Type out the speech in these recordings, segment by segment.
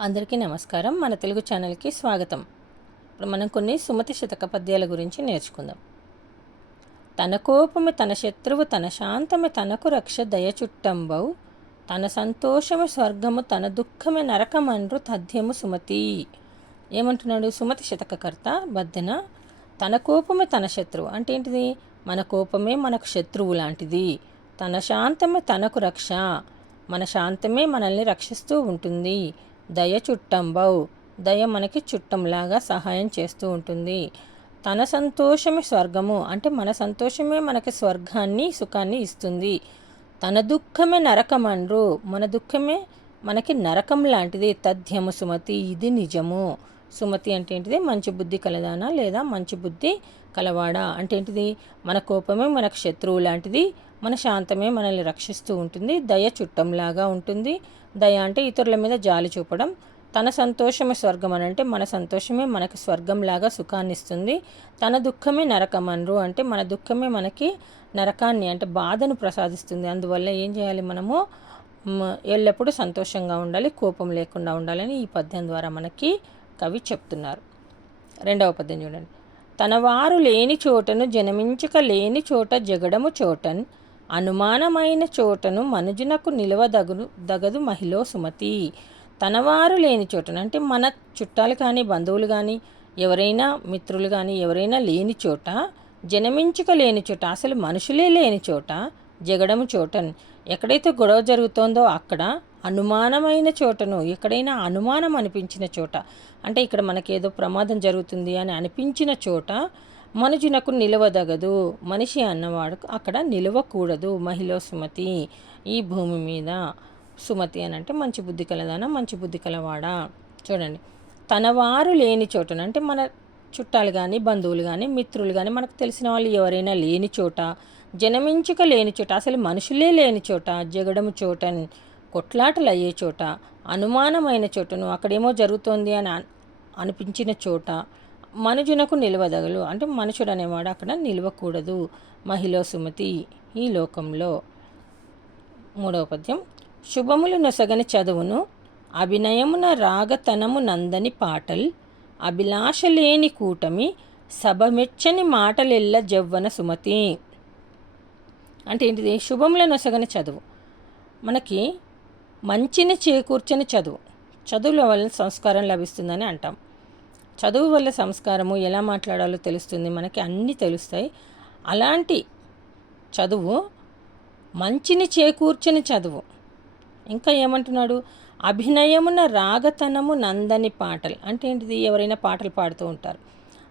అందరికీ నమస్కారం. మన తెలుగు ఛానల్కి స్వాగతం. ఇప్పుడు మనం కొన్ని సుమతి శతక పద్యాల గురించి నేర్చుకుందాం. తన కోపము తన శత్రువు తన శాంతము తనకు రక్ష దయ చుట్టంబౌ తన సంతోషము స్వర్గము తన దుఃఖమే నరకమండ్రు తథ్యము సుమతి. ఏమంటున్నాడు సుమతి శతకకర్త బద్దెన? తన కోపమే తన శత్రువు. అంటే ఏంటిది? మన కోపమే మనకు శత్రువు లాంటిది. తన శాంతమే తనకు రక్ష. మన శాంతమే మనల్ని రక్షిస్తూ ఉంటుంది. దయ చుట్టంబౌ. దయ మనకి చుట్టంలాగా సహాయం చేస్తూ ఉంటుంది. తన సంతోషమే స్వర్గము. అంటే మన సంతోషమే మనకి స్వర్గాన్ని సుఖాన్ని ఇస్తుంది. తన దుఃఖమే నరకమండ్రు. మన దుఃఖమే మనకి నరకం లాంటిది. తథ్యము సుమతి. ఇది నిజము. సుమతి అంటే ఏంటిది? మంచి బుద్ధి కలదానా లేదా మంచి బుద్ధి కలవాడా? అంటే ఏంటిది? మన కోపమే మనకు శత్రువు లాంటిది మన శాంతమే మనల్ని రక్షిస్తూ ఉంటుంది దయ చుట్టంలాగా ఉంటుంది. దయ అంటే ఇతరుల మీద జాలి చూపడం. తన సంతోషమే స్వర్గం అని అంటే మన సంతోషమే మనకి స్వర్గంలాగా సుఖాన్ని ఇస్తుంది. తన దుఃఖమే నరకమనరు అంటే మన దుఃఖమే మనకి నరకాన్ని అంటే బాధను ప్రసాదిస్తుంది. అందువల్ల ఏం చేయాలి మనము? ఎల్లప్పుడూ సంతోషంగా ఉండాలి కోపం లేకుండా ఉండాలని ఈ పద్యం ద్వారా మనకి కవి చెప్తున్నారు. రెండవ పద్యం చూడండి. తన వారు లేని చోటను జనమించక లేని చోట జగడము చోటన్ అనుమానమైన చోటను మనుజునకు నిలవదగును దగదు మహిళ సుమతి. తనవారు లేని చోటను అంటే మన చుట్టాలు కానీ బంధువులు కానీ ఎవరైనా మిత్రులు కానీ ఎవరైనా లేని చోట జనమించుక లేని చోట అసలు మనుషులే లేని చోట జగడము చోటన్. ఎక్కడైతే గొడవ జరుగుతోందో అక్కడ అనుమానమైన చోటను ఎక్కడైనా అనుమానం అనిపించిన చోట అంటే ఇక్కడ మనకేదో ప్రమాదం జరుగుతుంది అని అనిపించిన చోట మనుజునకు నిలవదగదు. మనిషి అన్నవాడు అక్కడ నిలవకూడదు. మహిళ సుమతి ఈ భూమి మీద సుమతి అని అంటే మంచి బుద్ధి కలదానా మంచి బుద్ధి కలవాడా? చూడండి. తన వారు లేని చోటన అంటే మన చుట్టాలు కానీ బంధువులు కానీ మిత్రులు కానీ మనకు తెలిసిన వాళ్ళు ఎవరైనా లేని చోట జనమించుక లేని చోట అసలు మనుషులే లేని చోట జగడము చోటన్ కొట్లాటలు అయ్యే చోట అనుమానమైన చోటను అక్కడేమో జరుగుతోంది అని అనిపించిన చోట మనుజునకు నిలవదగలు. అంటే మనుషుడు అనేవాడు అక్కడ నిలవకూడదు. మహిళ సుమతి ఈ లోకంలో. మూడవ పద్యం. శుభములు నొసగని చదువును అభినయమున రాగతనము నందని పాటల్ అభిలాష లేని కూటమి సభమెచ్చని మాటలెల్ల జవ్వన సుమతి. అంటే ఏంటిది? శుభంలో నొసగని చదువు. మనకి మంచిని చేకూర్చని చదువు. చదువుల వల్ల సంస్కారం లభిస్తుందని అంటాం. చదువు వల్ల సంస్కారము ఎలా మాట్లాడాలో తెలుస్తుంది? మనకి అన్నీ తెలుస్తాయి. అలాంటి చదువు మంచిని చేకూర్చని చదువు. ఇంకా ఏమంటున్నాడు? అభినయమున రాగతనము నందని పాటలు. అంటే ఏంటిది? ఎవరైనా పాటలు పాడుతూ ఉంటారు.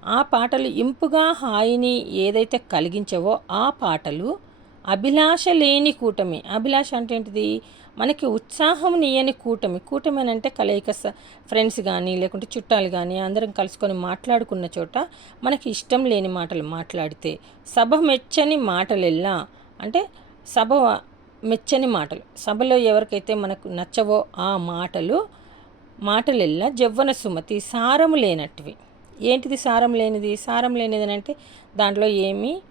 ఆ పాటలు ఇంపుగా హాయిని ఏదైతే కలిగించవో ఆ పాటలు అభిలాష లేని కూటమి. అభిలాష అంటే ఏంటిది? మనకి ఉత్సాహం నీయని కూటమి. కూటమి అని అంటే కలయిక స- ఫ్రెండ్స్ కానీ లేకుంటే చుట్టాలు కానీ అందరం కలుసుకొని మాట్లాడుకున్న చోట మనకి ఇష్టం లేని మాటలు మాట్లాడితే సభ మెచ్చని మాటలెల్లా? అంటే సభ మెచ్చని మాటలు. సభలో ఎవరికైతే మనకు నచ్చవో ఆ మాటలు మాటలెల్లా జవ్వన సుమతి సారము లేనట్టువి. ఏంటిది సారం లేనిది? సారం లేనిది అని అంటే దాంట్లో ఏమీ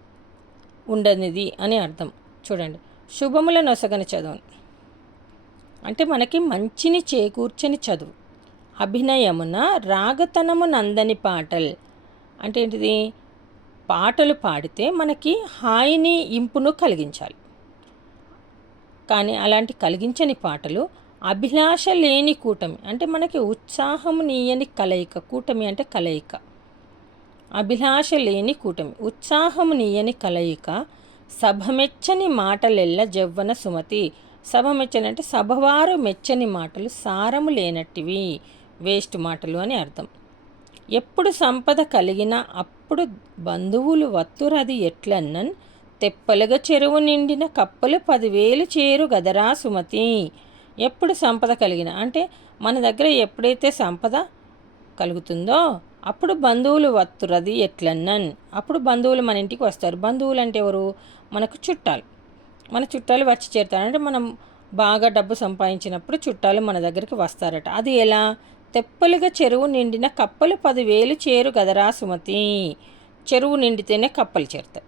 ఉండనిది అని అర్థం. చూడండి. శుభముల నొసగని చదువు. అంటే మనకి మంచిని చేకూర్చని చదువు. అభినయమున రాగతనము నందని పాటలు. అంటే ఏంటిది? పాటలు పాడితే మనకి హాయిని ఇంపును కలిగించాలి. కానీ అలాంటి కలిగించని పాటలు అభిలాష లేని కూటమి. అంటే మనకి ఉత్సాహము నీయని కలయిక. కూటమి అంటే కలయిక. అభిలాష లేని కూటమి. ఉత్సాహము నీయని కలయిక సభమెచ్చని మాటలెల్ల జవ్వన సుమతి. సభమెచ్చని అంటే సభవారు మెచ్చని మాటలు సారము లేనట్టివి. వేస్ట్ మాటలు అని అర్థం. ఎప్పుడు సంపద కలిగినా అప్పుడు బంధువులు వత్తురది ఎట్లన్నన్? తెప్పలుగా చెరువు నిండిన కప్పలు పదివేలు చేరు గదరా సుమతి. ఎప్పుడు సంపద కలిగిన అంటే మన దగ్గర ఎప్పుడైతే సంపద కలుగుతుందో అప్పుడు బంధువులు వత్తురది ఎట్లన్నన్? అప్పుడు బంధువులు మన ఇంటికి వస్తారు. బంధువులు అంటే ఎవరు? మనకు చుట్టాలు. మన చుట్టాలు వచ్చి చేరుతారు. అంటే మనం బాగా డబ్బు సంపాదించినప్పుడు చుట్టాలు మన దగ్గరికి వస్తారట. అది ఎలా? తెప్పలుగా చెరువు నిండిన కప్పలు పదివేలు చేరు గదరా సుమతి. చెరువు నిండితేనే కప్పలు చేరుతాయి.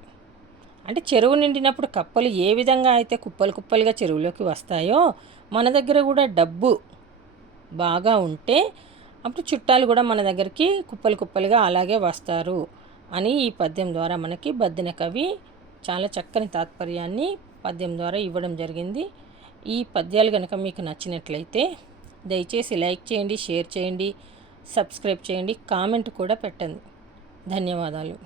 అంటే చెరువు నిండినప్పుడు కప్పలు ఏ విధంగా అయితే కుప్పలు కుప్పలుగా చెరువులోకి వస్తాయో మన దగ్గర కూడా డబ్బు బాగా ఉంటే అప్పుడు చుట్టాలు కూడా మన దగ్గరికి కుప్పలు కుప్పలుగా అలాగే వస్తారు అని ఈ పద్యం ద్వారా మనకి బద్దిన కవి చాలా చక్కని తాత్పర్యాన్ని పద్యం ద్వారా ఇవ్వడం జరిగింది. ఈ పద్యాలు కనుక మీకు నచ్చినట్లయితే దయచేసి లైక్ చేయండి షేర్ చేయండి సబ్స్క్రైబ్ చేయండి కామెంట్ కూడా పెట్టండి. ధన్యవాదాలు.